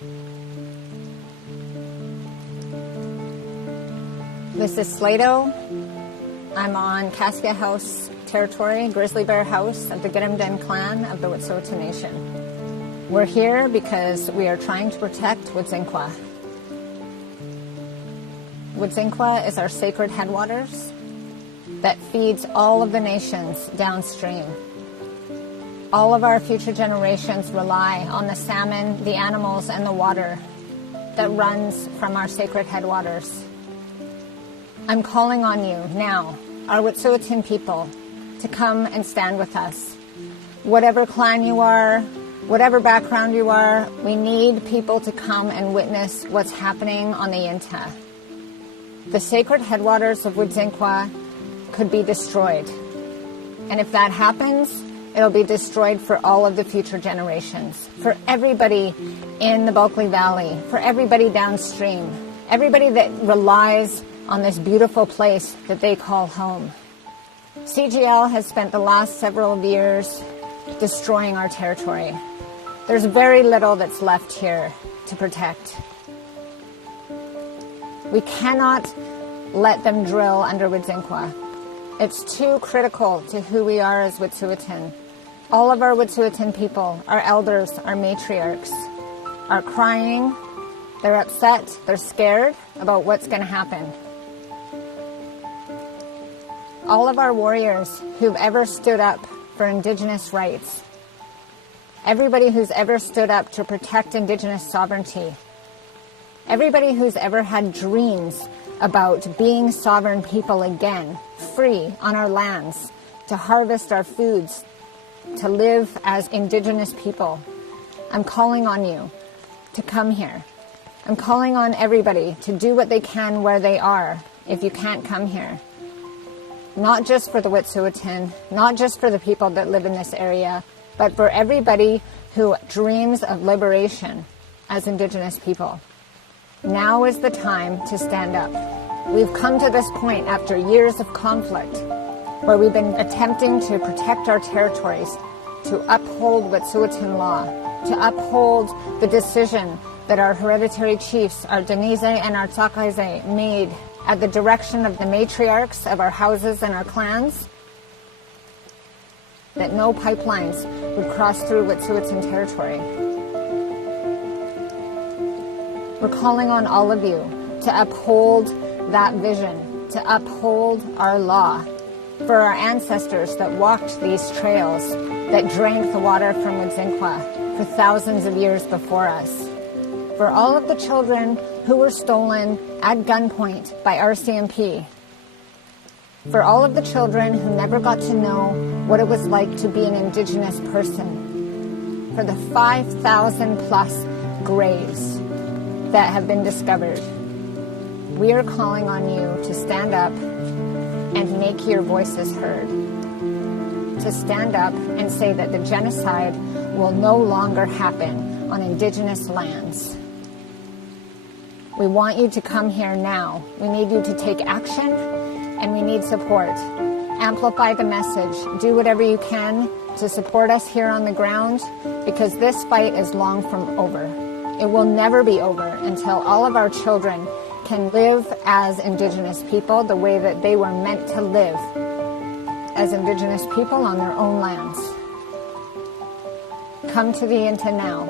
This is Sleydo. I'm on Casca House territory, Grizzly Bear House of the Gidimt'en clan of the Wet'suwet'en Nation. We're here because we are trying to protect Wedzin Kwa. Wedzin Kwa is our sacred headwaters that feeds all of the nations downstream. All of our future generations rely on the salmon, the animals, and the water that runs from our sacred headwaters. I'm calling on you now, our Wet'suwet'en people, to come and stand with us. Whatever clan you are, whatever background you are, we need people to come and witness what's happening on the yintah. The sacred headwaters of Wedzin Kwa could be destroyed. And if that happens, it'll be destroyed for all of the future generations, for everybody in the Bulkley Valley, for everybody downstream, everybody that relies on this beautiful place that they call home. CGL has spent the last several years destroying our territory. There's very little that's left here to protect. We cannot let them drill under Wedzin Kwa. It's too critical to who we are as Wet'suwet'en. All of our Wet'suwet'en people, our elders, our matriarchs, are crying, they're upset, they're scared about what's going to happen. All of our warriors who've ever stood up for Indigenous rights, everybody who's ever stood up to protect Indigenous sovereignty, everybody who's ever had dreams about being sovereign people again, free on our lands, to harvest our foods, to live as Indigenous people. I'm calling on you to come here. I'm calling on everybody to do what they can where they are if you can't come here. Not just for the Wet'suwet'en, not just for the people that live in this area, but for everybody who dreams of liberation as Indigenous people. Now is the time to stand up. We've come to this point after years of conflict where we've been attempting to protect our territories, to uphold Wet'suwet'en law, to uphold the decision that our hereditary chiefs, our Dinï and our Tsakë made at the direction of the matriarchs of our houses and our clans, that no pipelines would cross through Wet'suwet'en territory. We're calling on all of you to uphold that vision, to uphold our law, for our ancestors that walked these trails, that drank the water from Wedzin Kwa for thousands of years before us. For all of the children who were stolen at gunpoint by RCMP. For all of the children who never got to know what it was like to be an Indigenous person. For the 5,000 plus graves that have been discovered. We are calling on you to stand up and make your voices heard. To stand up and say that the genocide will no longer happen on Indigenous lands. We want you to come here now. We need you to take action, and we need support. Amplify the message. Do whatever you can to support us here on the ground, because this fight is long from over. It will never be over until all of our children can live as Indigenous people the way that they were meant to live as Indigenous people on their own lands. Come to the yintah now.